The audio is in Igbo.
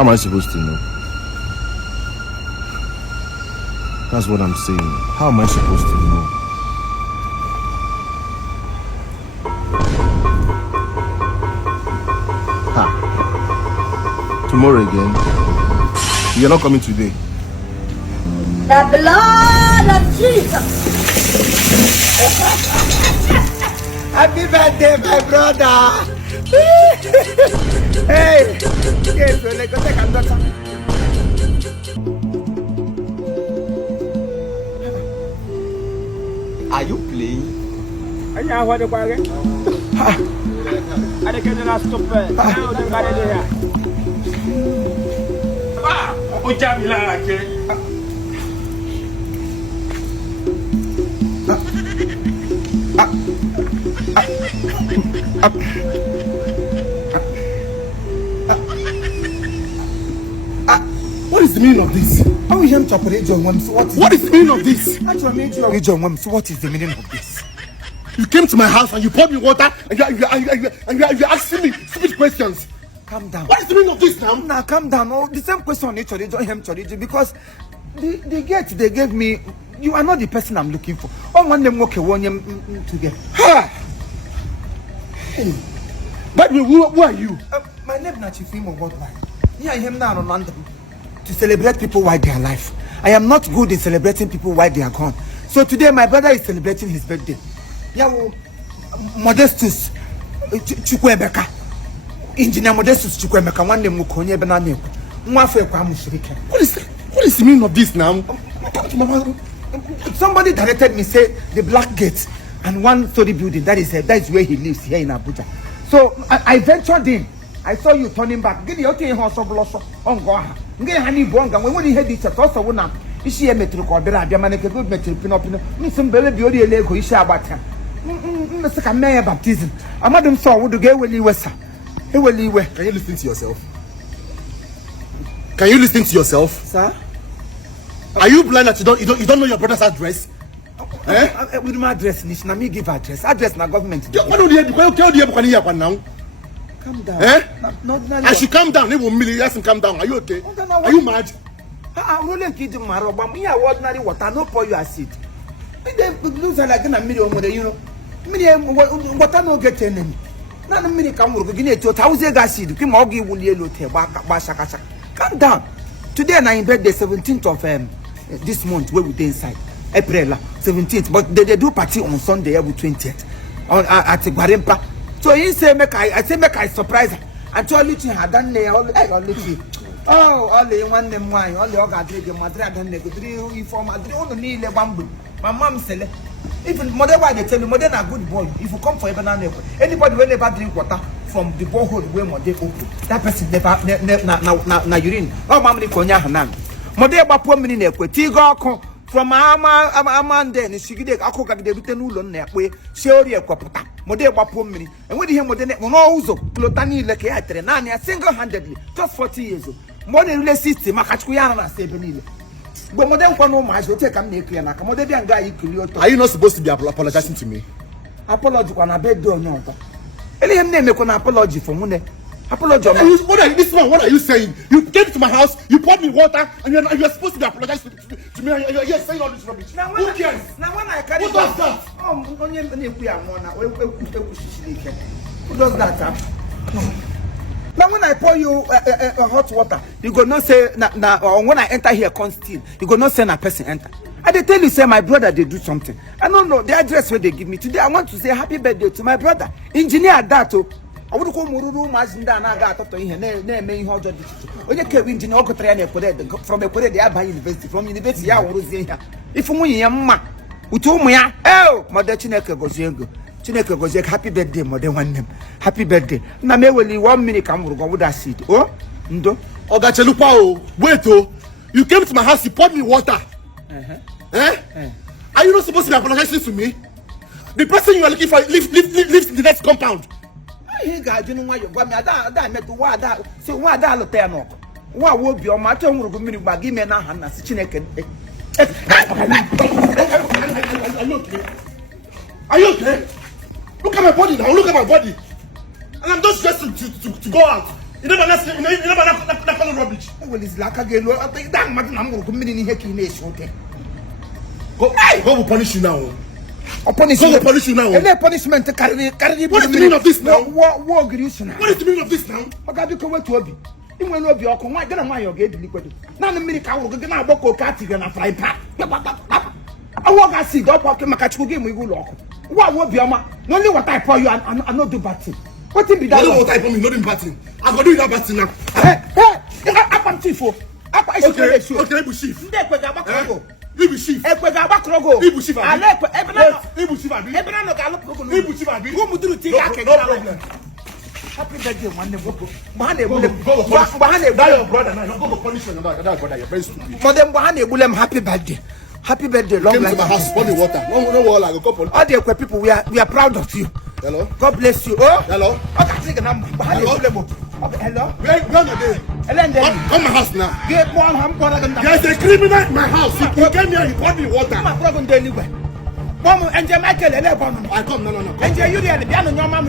How am I supposed to know? That's what I'm saying. How am I supposed to know? Ha. Tomorrow again? You're not coming today? The blood of Jesus! Happy birthday, my brother! Hey! Yes, we'll go take a doctor. Are you playing? I know what the bag is. I can't stop it. Now the bag is here. Ah! Oh, Jamila, What is the meaning of this? How is him to operate your mom? So what is the meaning of this? That's what made you your mom. So what is the meaning of this? You came to my house and you poured me water and you're asking me stupid questions. Calm down. What is the meaning of this now? Now calm down. Oh, the same question they told him because the gate they gave me, you are not the person I'm looking for. Oh, one them walk one together. Ha! Hey. But who are you? My name is Chiefimo Worldwide. Here I am now in London to celebrate people while they are alive. I am not good in celebrating people while they are gone. So today my brother is celebrating his birthday. Yeah, Modestus Chukwemeka. Engineer Modestus Chukwemeka. One name Mukonye Benane. What is the meaning of this now? Somebody directed me say the Black Gate and one-story building. That is where he lives here in Abuja. So I ventured in. I saw you turning back. Get the okay house of Blosso on Goha. Get honey bonga. When you had it, also one up. Is she a metro or the Diamanic good metro pinopino? Miss some belly beauty lego is about her. Mr. Mayor baptism. A madam saw would go when you were, sir. He will leave. Can you listen to yourself? Can you listen to yourself? Sir? Are you blind that you don't know your brother's address? With my address, Nishna, me give address. Address na government. Why don't you tell the now? Calm down. I should calm down. They will millions and calm down. Are you okay? Are you mad? I'm rolling kids in my rubber. Me, I ordinary water, no pour you acid. They lose like in a million, you know. Water no get enemy. Not a minute come work again to 1,000 acid. Kim Oggy will yellow tail back. Calm down. Today, I in bed the 17th of this month, where we day inside. April 17th, but they do party on Sunday, April 20th, at Guarimpa. So he say make I surprise her. And told you had done there all only one them wine, all the other drink Madrid and the for Madrid only the bamboo. My mom said, even mother why they tell me mother a good boy. If you come for a banana, anybody will never drink water from the borehole where mother open. That person never urine. Oh, mammy konya hanan. Mother bapo minute, tigo from Amanda and she did a cook at the written wool on their way, surely a copota, Model Bapomini, and with him, also, Plotani like a single handedly, just 40 years old. More than less system, Makachuyana, say Benil. But Modern Quano might will take a naked and a guy. Are you not supposed to be apologizing to me? Apology on a bed door, no. Eliam name an apology for Monday. Apologize. What are you saying? You came to my house, you poured me water, and you're supposed to be apologizing to me, and you're saying all this rubbish. Now, who cares? Now, when I carry who does that? Who does that? Now, when I pour you hot water, you go not say, or when I enter here, constantly, you go not send a person enter. I they tell you, say, my brother, they do something. I don't know the address where they give me. Today, I want to say happy birthday to my brother, engineer Dato. I would call Muru Mazinda Naga to him, name Hojo. When you came in Okotrian from a Korea, the Abba University, from University, I was here. If we are Utumia, oh, Mother Chineka goes young. Chineka goes happy birthday, Mother one name. Happy birthday. Namely, 1 minute come will go with that seed. Oh, Ndo. Oh, that's a lupao. Wait, oh, you came to my house, you poured me water. Are you not supposed to be apologizing to me? The person you are looking for lives in the next compound. He got you know why you got me. I met the word that so what I'll tell no. What will be your matter? Will give me a hand as a chineke. Are you okay? Look at my body now. Look at my body. And I'm just dressed to go out. You never follow rubbish. Well, it's like a girl. I think that man, I'm going to come in here. Okay. God will punish you now. Punish God will punish you now. And that punishment to carry. What is the meaning of this now? What What is the meaning of this now? Okay, because what to be? You will not be a con. Why don't I get liquid? Now the minute I will get a book of catty and a fry pan. I walk I see dog walking my catch game we go lock. What will be a man? Only what I for you and not do bad thing. What thing be that? What type of me? Not in batting. I'm going to do that batting now. Up on Tifo. Okay, Ibu chief. Ibu chief. Ibu chief. Ibu chief. Ibu chief. Go mudu ti ya ke. No problem. Happy birthday one day. Bahane brother now. Go punish your brother. You're very stupid. For them bahane bulem happy birthday. Happy birthday, long life. Came to my house, pour the water. No water, I go couple. All the Ekwe people, we are proud of you. Hello. God bless you. Oh. Hello. Okay, take a number. Hello. Hello. Where are you? Come my house now. There's a criminal in my house. He came here, he poured me water. My problem don't anywhere. Mom, and Michael, I come, no. And you, the piano, your mom,